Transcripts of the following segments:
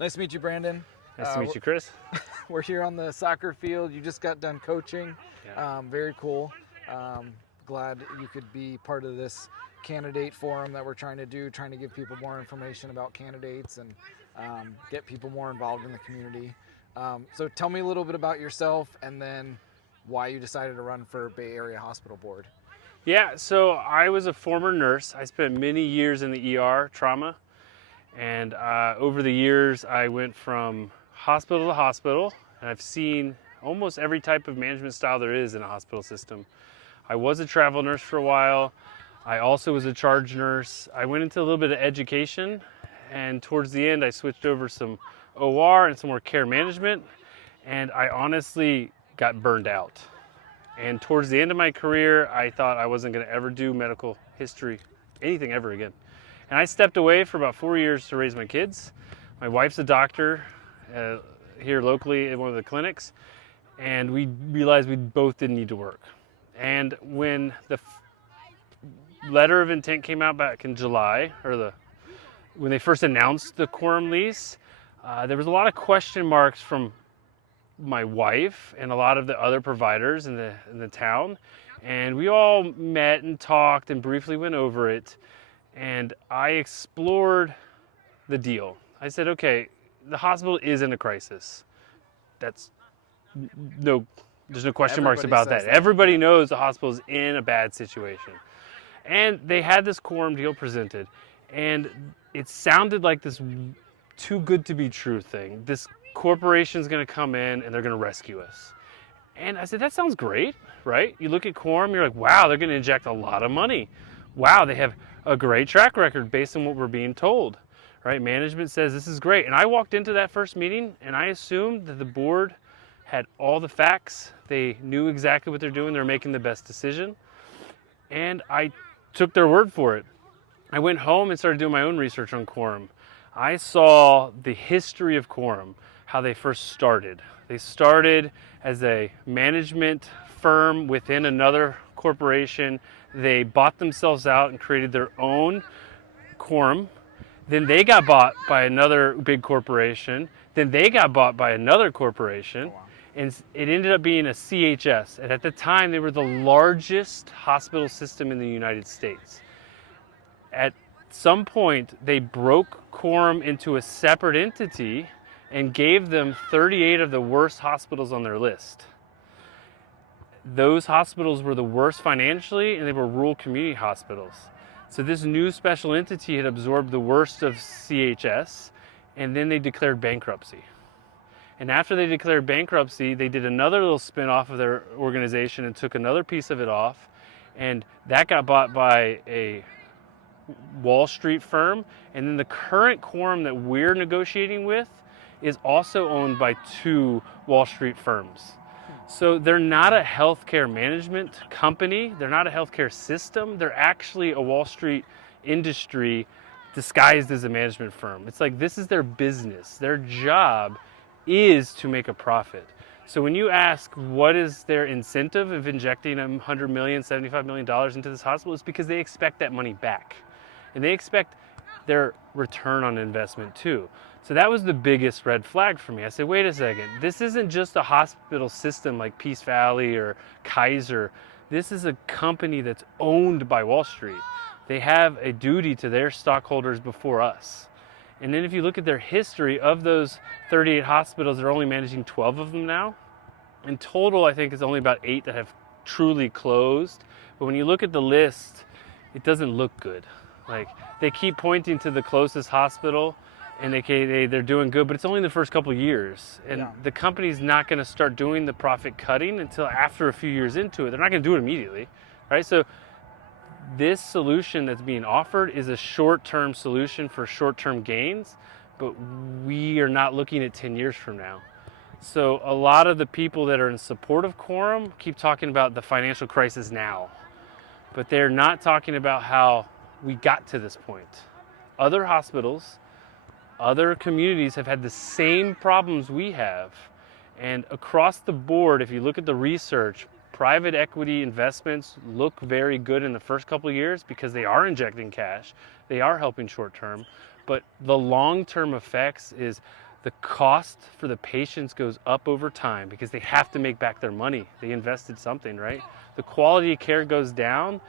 Nice to meet you, Brandon. Nice to meet you, Chris. We're here on the soccer field. You just got done coaching. Yeah. Very cool. Glad you could be part of this candidate forum that we're trying to do, trying to give people more information about candidates and get people more involved in the community. So tell me a little bit about yourself and then why you decided to run for Bay Area Hospital Board. Yeah, so I was a former nurse. I spent many years in the ER, trauma, and over the years I went from hospital to hospital, and I've seen almost every type of management style there is in a hospital system. I was a travel nurse for a while. I also was a charge nurse. I went into a little bit of education, and towards the end I switched over some OR and some more care management, and I honestly got burned out. And towards the end of my career, I thought I wasn't going to ever do medical history, anything ever again. And I stepped away for about 4 years to raise my kids. My wife's a doctor here locally at one of the clinics, and we realized we both didn't need to work. And when the letter of intent came out back in July, or when they first announced the quorum lease, there was a lot of question marks from my wife and a lot of the other providers in the town, and we all met and talked and briefly went over it, and I explored the deal. I said, okay, the hospital is in a crisis. There's no question marks about that. Everybody knows the hospital is in a bad situation. And they had this quorum deal presented, and it sounded like this too good to be true thing. This corporation's going to come in and they're going to rescue us. And I said, that sounds great, right? You look at quorum, you're like, wow, they're going to inject a lot of money. Wow, they have a great track record based on what we're being told, right? Management says this is great. And I walked into that first meeting and I assumed that the board had all the facts. They knew exactly what they're doing. They're making the best decision. And I took their word for it. I went home and started doing my own research on quorum. I saw the history of quorum, how they first started. They started as a management firm within another corporation. They bought themselves out and created their own quorum. Then they got bought by another big corporation. Then they got bought by another corporation. And it ended up being a CHS. And at the time, they were the largest hospital system in the United States. At some point, they broke quorum into a separate entity and gave them 38 of the worst hospitals on their list. Those hospitals were the worst financially, and they were rural community hospitals. So this new special entity had absorbed the worst of CHS, and then they declared bankruptcy. And after they declared bankruptcy, they did another little spin-off of their organization and took another piece of it off, and that got bought by a Wall Street firm. And then the current quorum that we're negotiating with is also owned by 2 Wall Street firms. So they're not a healthcare management company. They're not a healthcare system. They're actually a Wall Street industry disguised as a management firm. It's like this is their business. Their job is to make a profit. So when you ask what is their incentive of injecting $100 million, $75 million into this hospital, it's because they expect that money back. And they expect their return on investment too. So that was the biggest red flag for me. I said, wait a second, this isn't just a hospital system like Peace Valley or Kaiser. This is a company that's owned by Wall Street. They have a duty to their stockholders before us. And then if you look at their history of those 38 hospitals, they're only managing 12 of them now. In total, I think it's only about 8 that have truly closed. But when you look at the list, it doesn't look good. Like, they keep pointing to the closest hospital, and they're doing good, but it's only the first couple of years. And the company's not going to start doing the profit cutting until after a few years into it. They're not going to do it immediately, right? So this solution that's being offered is a short-term solution for short-term gains, but we are not looking at 10 years from now. So a lot of the people that are in support of quorum keep talking about the financial crisis now, but they're not talking about how we got to this point. Other hospitals, other communities have had the same problems we have. And across the board, if you look at the research, private equity investments look very good in the first couple of years because they are injecting cash, they are helping short term, but the long-term effects is the cost for the patients goes up over time because they have to make back their money. They invested something, right? The quality of care goes down.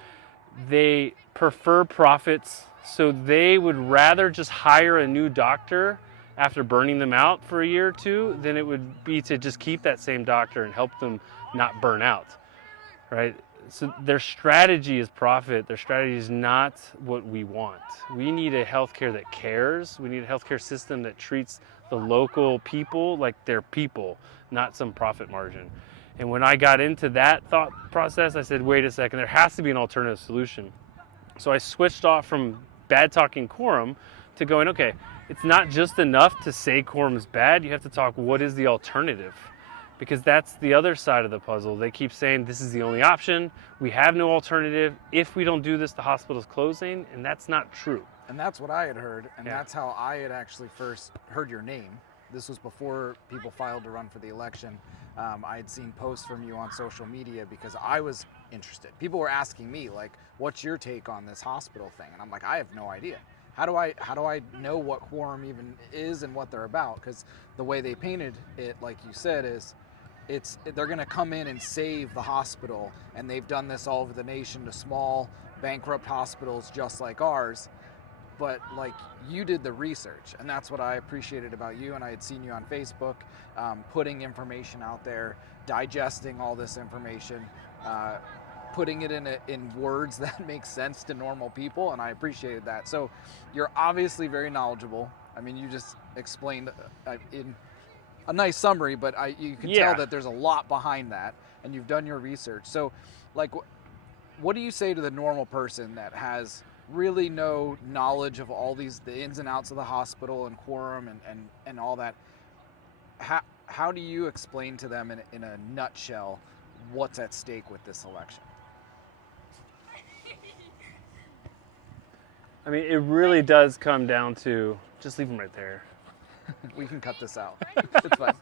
They prefer profits, so they would rather just hire a new doctor after burning them out for a year or two than it would be to just keep that same doctor and help them not burn out, right? So their strategy is profit. Their strategy is not what we want. We need a healthcare that cares. We need a healthcare system that treats the local people like they're people, not some profit margin. And when I got into that thought process, I said, wait a second, there has to be an alternative solution. So I switched off from bad talking quorum to going, okay, it's not just enough to say quorum is bad. You have to talk, what is the alternative? Because that's the other side of the puzzle. They keep saying this is the only option. We have no alternative. If we don't do this, the hospital's closing, and that's not true. And that's what I had heard, and Yeah. that's how I had actually first heard your name. This was before people filed to run for the election. I had seen posts from you on social media because I was interested. People were asking me, like, what's your take on this hospital thing? And I'm like, I have no idea. How do I know what quorum even is and what they're about? Because the way they painted it, like you said, is they're going to come in and save the hospital, and they've done this all over the nation to small bankrupt hospitals just like ours. But like, you did the research, and that's what I appreciated about you. And I had seen you on Facebook putting information out there, digesting all this information, putting it in words that make sense to normal people, and I appreciated that. So you're obviously very knowledgeable. I mean, you just explained in a nice summary, but you can tell that there's a lot behind that, and you've done your research. So like, what do you say to the normal person that has really no knowledge of all the ins and outs of the hospital and quorum and all that? How do you explain to them in a nutshell what's at stake with this election? I mean, it really does come down to, just leave them right there. We can cut this out. It's fine.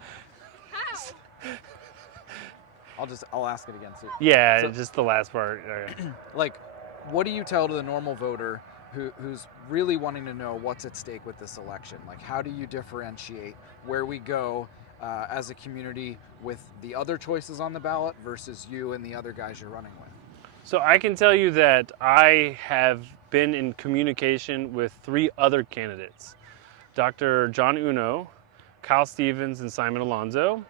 I'll ask it again too. Yeah, So, just the last part. Okay. like, what do you tell to the normal voter who's really wanting to know what's at stake with this election? Like, how do you differentiate where we go as a community with the other choices on the ballot versus you and the other guys you're running with? So I can tell you that I have been in communication with 3 other candidates, Dr. John Uno, Kyle Stevens, and Simon Alonso.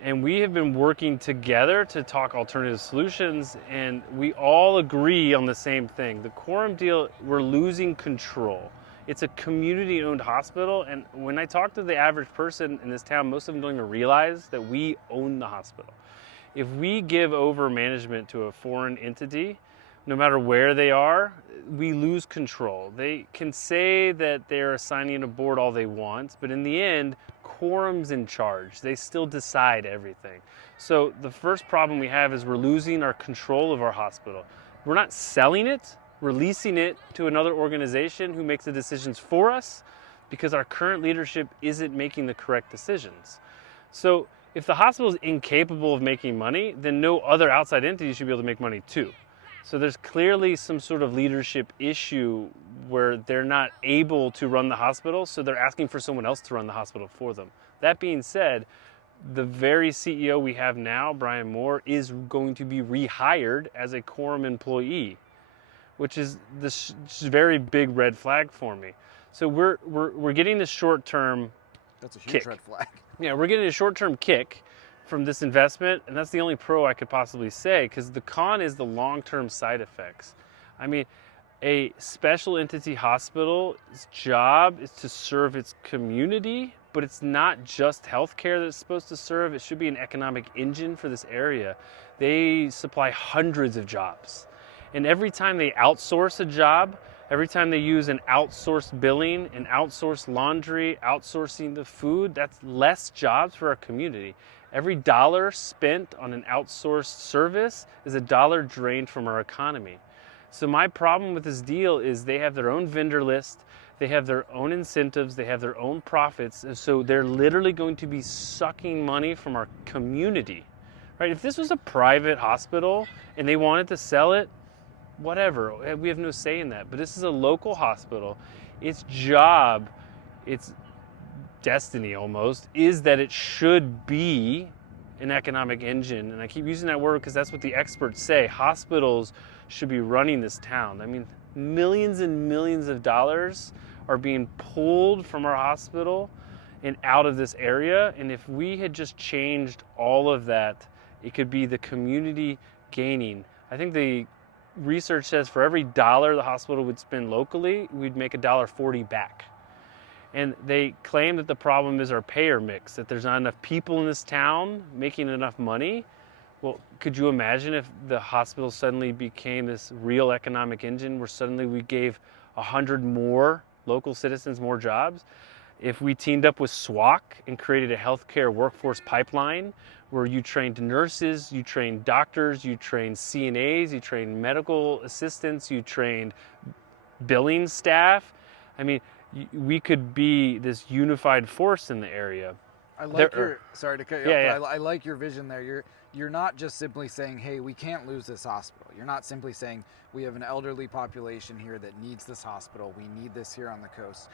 And we have been working together to talk alternative solutions, and we all agree on the same thing. The quorum deal, we're losing control. It's a community-owned hospital, and when I talk to the average person in this town, most of them don't even realize that we own the hospital. If we give over management to a foreign entity, no matter where they are, we lose control. They can say that they're assigning a board all they want, but in the end, quorum's in charge. They still decide everything. So the first problem we have is we're losing our control of our hospital. We're not selling it, releasing it to another organization who makes the decisions for us because our current leadership isn't making the correct decisions. So if the hospital is incapable of making money, then no other outside entity should be able to make money too. So there's clearly some sort of leadership issue where they're not able to run the hospital, so they're asking for someone else to run the hospital for them. That being said, the very CEO we have now, Brian Moore, is going to be rehired as a quorum employee, which is this very big red flag for me. So we're getting this short-term That's a huge kick. red flag. Yeah, we're getting a short-term kick from this investment, and that's the only pro I could possibly say, because the con is the long-term side effects. I mean, a special entity hospital's job is to serve its community, but it's not just healthcare that it's supposed to serve. It should be an economic engine for this area. They supply hundreds of jobs. And every time they outsource a job, every time they use an outsourced billing, an outsourced laundry, outsourcing the food, that's less jobs for our community. Every dollar spent on an outsourced service is a dollar drained from our economy. So my problem with this deal is they have their own vendor list, they have their own incentives, they have their own profits, and so they're literally going to be sucking money from our community. Right? If this was a private hospital and they wanted to sell it, whatever, we have no say in that. But this is a local hospital. Its job, its destiny almost, is that it should be an economic engine. And I keep using that word because that's what the experts say. Hospitals should be running this town. I mean, millions and millions of dollars are being pulled from our hospital and out of this area. And if we had just changed all of that, it could be the community gaining. I think the research says for every dollar the hospital would spend locally, we'd make $1.40 back. And they claim that the problem is our payer mix, that there's not enough people in this town making enough money. Well, could you imagine if the hospital suddenly became this real economic engine where suddenly we gave 100 more local citizens more jobs? If we teamed up with SWOC and created a healthcare workforce pipeline where you trained nurses, you trained doctors, you trained CNAs, you trained medical assistants, you trained billing staff. I mean, we could be this unified force in the area. I like sorry to cut you Yeah, off, but I like your vision there. You're not just simply saying, hey, we can't lose this hospital. You're not simply saying we have an elderly population here that needs this hospital. We need this here on the coast.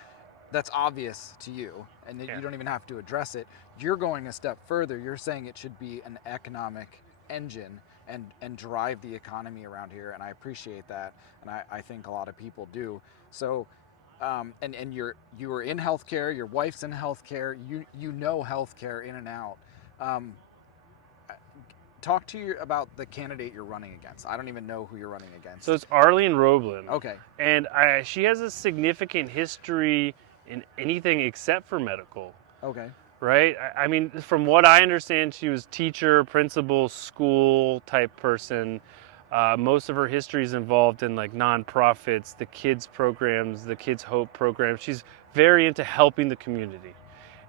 That's obvious to you, and you don't even have to address it. You're going a step further. You're saying it should be an economic engine and drive the economy around here, and I appreciate that, and I think a lot of people do. So, and you were in healthcare. Your wife's in healthcare. You know healthcare in and out. Talk to you about the candidate you're running against. I don't even know who you're running against. So it's Arlene Roblin. Okay. And she has a significant history in anything except for medical. Okay. Right? I mean, from what I understand, she was teacher, principal, school type person. Most of her history is involved in like nonprofits, the kids programs, the Kids Hope program. She's very into helping the community.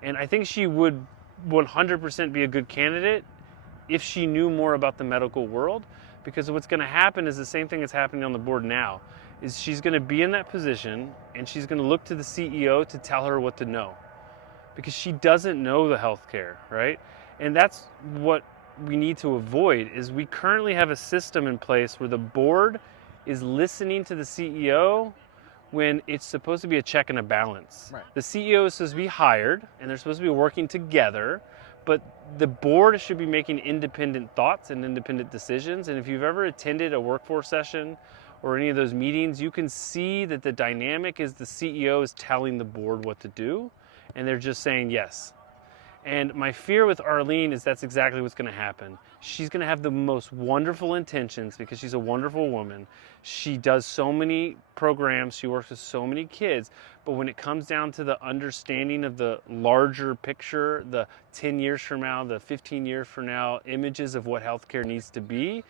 And I think she would 100% be a good candidate if she knew more about the medical world, because what's going to happen is the same thing that's happening on the board now, is she's going to be in that position and she's going to look to the CEO to tell her what to know, because she doesn't know the healthcare, right? And that's what we need to avoid. Is we currently have a system in place where the board is listening to the CEO when it's supposed to be a check and a balance. Right. The CEO is supposed to be hired and they're supposed to be working together, but the board should be making independent thoughts and independent decisions. And if you've ever attended a workforce session or any of those meetings, you can see that the dynamic is the CEO is telling the board what to do, and they're just saying yes. And my fear with Arlene is that's exactly what's going to happen. She's going to have the most wonderful intentions because she's a wonderful woman. She does so many programs. She works with so many kids. But when it comes down to the understanding of the larger picture, the 10 years from now, the 15 years from now, images of what healthcare needs to be,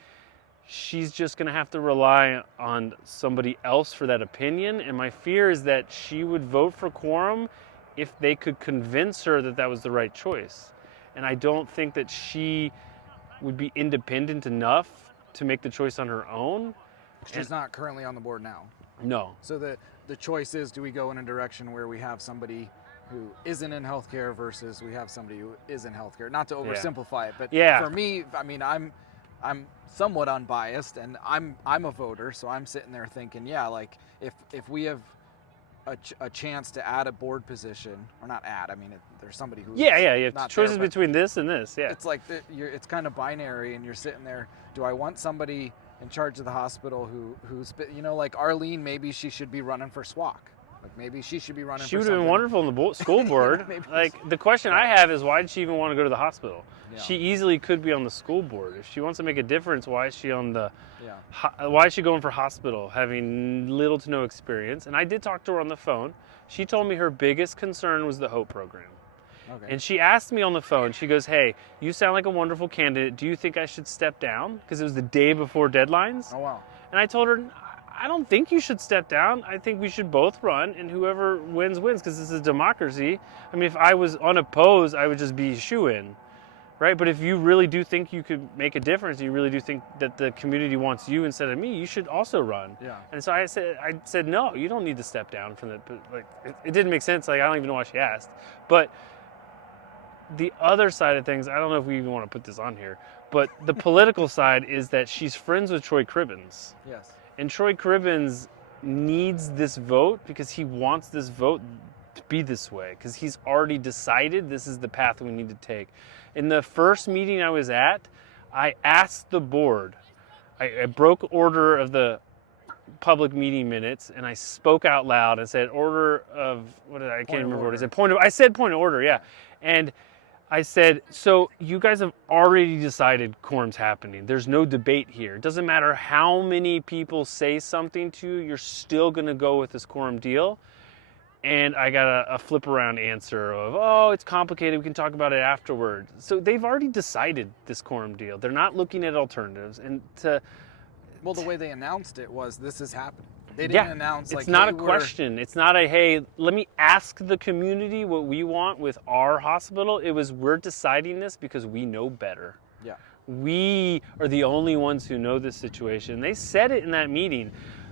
she's just going to have to rely on somebody else for that opinion. And my fear is that she would vote for quorum if they could convince her that that was the right choice. And I don't think that she would be independent enough to make the choice on her own. She's not currently on the board now. No. So the choice is, do we go in a direction where we have somebody who isn't in healthcare versus we have somebody who is in healthcare? Not to oversimplify it, but for me, I mean, I'm somewhat unbiased, and I'm a voter, so I'm sitting there thinking, yeah, like if we have a chance to add a board position, or not add, I mean, there's somebody who not choices there, between this and this. Yeah, it's like it's kind of binary, and you're sitting there. Do I want somebody in charge of the hospital who's, you know, like Arlene? Maybe she should be running for SWOC. Like maybe she should be running. She would have been wonderful in the school board. Like the question I have is, why did she even want to go to the hospital? Yeah. She easily could be on the school board. If she wants to make a difference, why is she on the? Yeah. Why is she going for hospital, having little to no experience? And I did talk to her on the phone. She told me her biggest concern was the Hope program. Okay. And she asked me on the phone. She goes, "Hey, you sound like a wonderful candidate. Do you think I should step down?" Because it was the day before deadlines. Oh wow. And I told her, I don't think you should step down. I think we should both run, and whoever wins, wins, because this is democracy. I mean, if I was unopposed, I would just be shoo-in, right? But if you really do think you could make a difference, you really do think that the community wants you instead of me, you should also run. Yeah. And so I said, no, you don't need to step down from the, like, it didn't make sense. Like, I don't even know why she asked. But the other side of things, I don't know if we even want to put this on here, but the political side is that she's friends with Troy Cribbins. Yes. And Troy Cribbins needs this vote because he wants this vote to be this way because he's already decided this is the path we need to take. In the first meeting I was at, I asked the board, I broke order of the public meeting minutes and I spoke out loud and said order of, I can't remember what I said, I said point of order, yeah. And I said, so you guys have already decided quorum's happening. There's no debate here. It doesn't matter how many people say something to you, you're still going to go with this quorum deal. And I got a flip around answer of, oh, it's complicated, we can talk about it afterward. So they've already decided this quorum deal. They're not looking at alternatives. And well, the way they announced it was this is happening. They didn't announce like, it's not hey, a question. It's not a, hey, let me ask the community what we want with our hospital. It was, we're deciding this because we know better. Yeah. We are the only ones who know this situation. They said it in that meeting.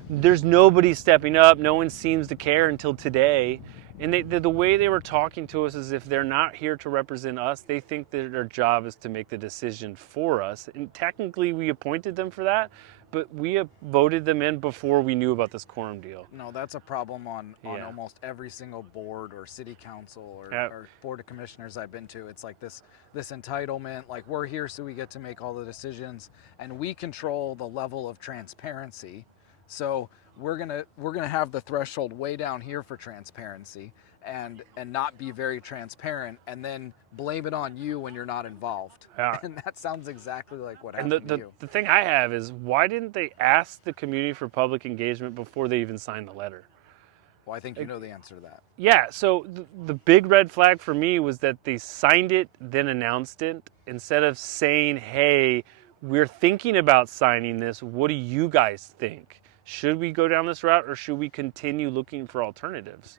There's nobody stepping up. No one seems to care until today. And the way they were talking to us is if they're not here to represent us, they think that their job is to make the decision for us. And technically we appointed them for that, but we voted them in before we knew about this quorum deal. No, that's a problem on almost every single board or city council or board of commissioners I've been to. It's like this entitlement, like we're here so we get to make all the decisions and we control the level of transparency. So we're gonna have the threshold way down here for transparency and not be very transparent and then blame it on you when you're not involved. Yeah. And that sounds exactly like what happened to you. The thing I have is, why didn't they ask the community for public engagement before they even signed the letter? Well, I think you know the answer to that. Yeah, so the big red flag for me was that they signed it, then announced it, instead of saying, hey, we're thinking about signing this, what do you guys think? Should we go down this route or should we continue looking for alternatives?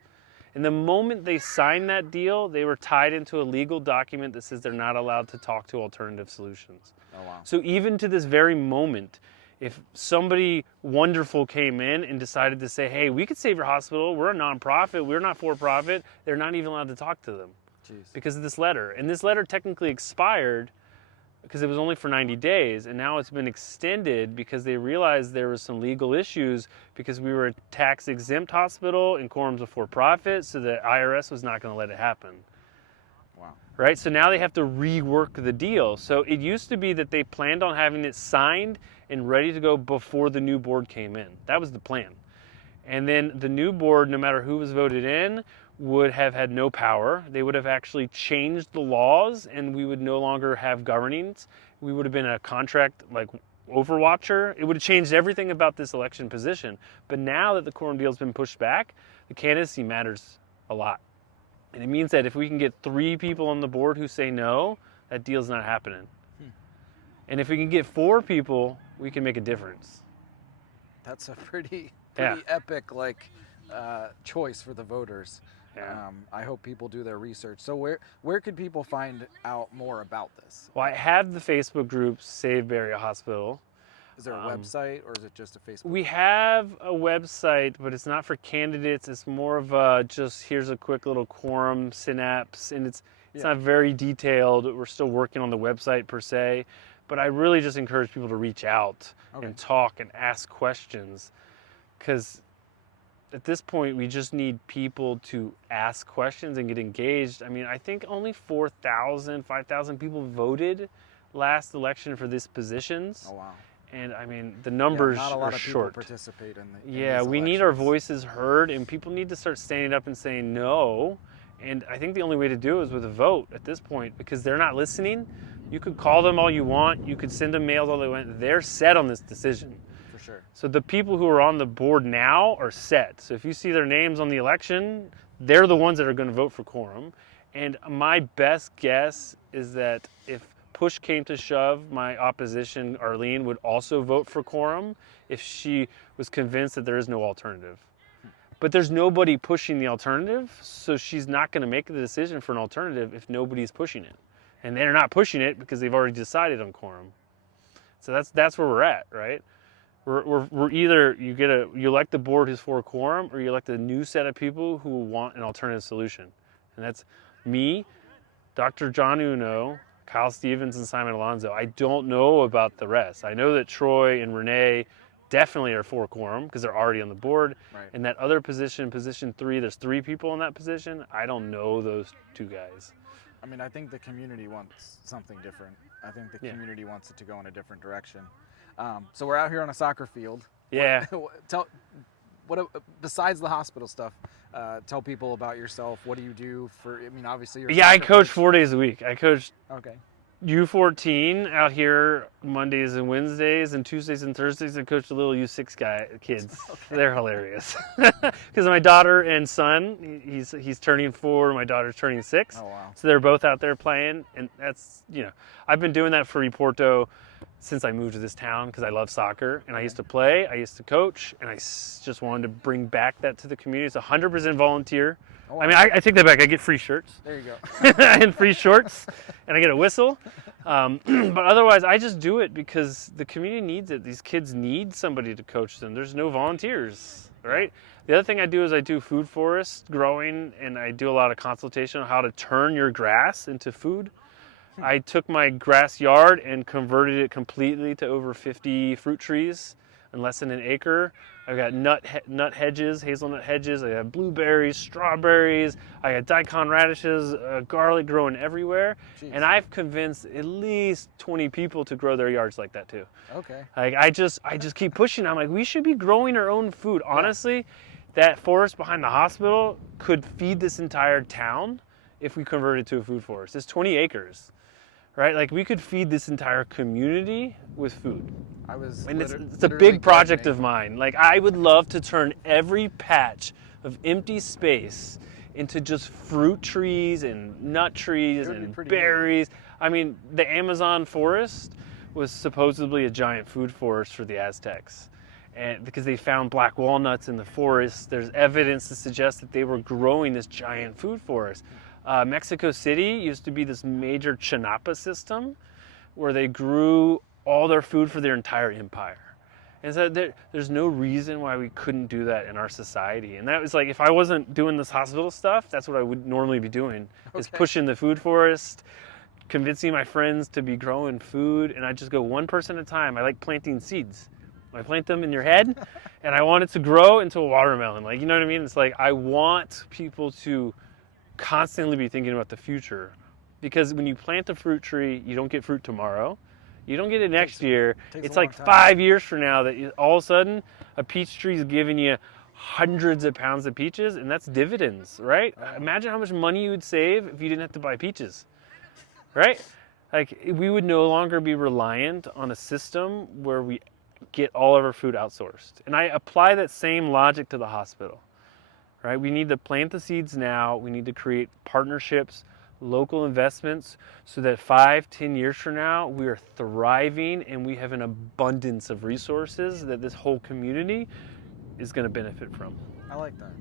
And the moment they signed that deal, they were tied into a legal document that says they're not allowed to talk to alternative solutions. Oh, wow. So even to this very moment, if somebody wonderful came in and decided to say, hey, we could save your hospital, we're a nonprofit, we're not for profit, they're not even allowed to talk to them. Jeez. Because of this letter. And this letter technically expired because it was only for 90 days, and now it's been extended because they realized there was some legal issues because we were a tax-exempt hospital and quorum's a for-profit, so the IRS was not going to let it happen. Wow. Right? So now they have to rework the deal. So it used to be that they planned on having it signed and ready to go before the new board came in. That was the plan. And then the new board, no matter who was voted in, would have had no power. They would have actually changed the laws and we would no longer have governings. We would have been a contract like overwatcher. It would have changed everything about this election position. But now that the quorum deal has been pushed back, the candidacy matters a lot. And it means that if we can get 3 people on the board who say no, that deal's not happening. And if we can get 4 people, we can make a difference. That's a pretty Yeah. epic choice for the voters. Yeah. I hope people do their research. So where could people find out more about this? Well, I have the Facebook group Save Berea Hospital. Is there a website or is it just a Facebook? We have a website, but it's not for candidates. It's more of a just here's a quick little quorum synapse, and it's not very detailed. We're still working on the website per se, but I really just encourage people to reach out and talk and ask questions, because at this point we just need people to ask questions and get engaged. I mean, I think only 4,000, 5,000 people voted last election for these positions. Oh, wow. And I mean, the numbers not a lot are of short. people participate in We need our voices heard, and people need to start standing up and saying no. And I think the only way to do it is with a vote at this point, because they're not listening. You could call them all you want. You could send them mails all they want. They're set on this decision. For sure. So the people who are on the board now are set. So if you see their names on the election, they're the ones that are going to vote for quorum. And my best guess is that if push came to shove, my opposition, Arlene, would also vote for quorum if she was convinced that there is no alternative. But there's nobody pushing the alternative, so she's not going to make the decision for an alternative if nobody's pushing it. And they're not pushing it because they've already decided on quorum. So that's where we're at, right? We're either you elect the board who's for quorum, or you elect a new set of people who want an alternative solution. And that's me, Dr. John Uno, Kyle Stevens, and Simon Alonzo. I don't know about the rest. I know that Troy and Renee definitely are for quorum because they're already on the board. Right. And that other position, position 3, there's 3 people in that position. I don't know those 2 guys. I mean, I think the community wants something different. I think the community wants it to go in a different direction. So we're out here on a soccer field. Yeah. What besides the hospital stuff? Tell people about yourself. What do you do for? I mean, obviously you're. I coach 4 days a week. I coach Okay. U14 out here Mondays and Wednesdays, and Tuesdays and Thursdays I coach the little U6 kids. Okay. They're hilarious. Because my daughter and son, he's turning 4, my daughter's turning 6. Oh wow. So they're both out there playing, and that's, I've been doing that for Reporto since I moved to this town because I love soccer, and I used to play, I used to coach, and I just wanted to bring back that to the community. It's 100% volunteer. Oh, wow. I mean, I take that back. I get free shirts. There you go. And free shorts, and I get a whistle. But otherwise, I just do it because the community needs it. These kids need somebody to coach them. There's no volunteers, right? The other thing I do is I do food forest growing, and I do a lot of consultation on how to turn your grass into food. I took my grass yard and converted it completely to over 50 fruit trees in less than an acre. I've got nut hedges, hazelnut hedges. I have blueberries, strawberries. I got daikon radishes, garlic growing everywhere. Jeez. And I've convinced at least 20 people to grow their yards like that too. Okay. Like I just keep pushing. I'm like, we should be growing our own food. Yeah. Honestly, that forest behind the hospital could feed this entire town if we converted to a food forest. It's 20 acres. Right, like we could feed this entire community with food. And it's a big project of mine. Like I would love to turn every patch of empty space into just fruit trees and nut trees and berries. Neat. I mean, the Amazon forest was supposedly a giant food forest for the Aztecs. And because they found black walnuts in the forest, there's evidence to suggest that they were growing this giant food forest. Mexico City used to be this major Chinapa system where they grew all their food for their entire empire. And so there's no reason why we couldn't do that in our society. And that was like, if I wasn't doing this hospital stuff, that's what I would normally be doing, is pushing the food forest, convincing my friends to be growing food, and I just go one person at a time. I like planting seeds. I plant them in your head, and I want it to grow into a watermelon. Like, you know what I mean? It's like, I want people to constantly be thinking about the future, because when you plant a fruit tree, you don't get fruit tomorrow, you don't get it next year. It's like 5 years from now that all of a sudden a peach tree is giving you hundreds of pounds of peaches, and that's dividends, right? Imagine how much money you would save if you didn't have to buy peaches, right? Like, we would no longer be reliant on a system where we get all of our food outsourced. And I apply that same logic to the hospital. Right? We need to plant the seeds now. We need to create partnerships, local investments, so that 5-10 years from now, we are thriving and we have an abundance of resources that this whole community is going to benefit from. I like that.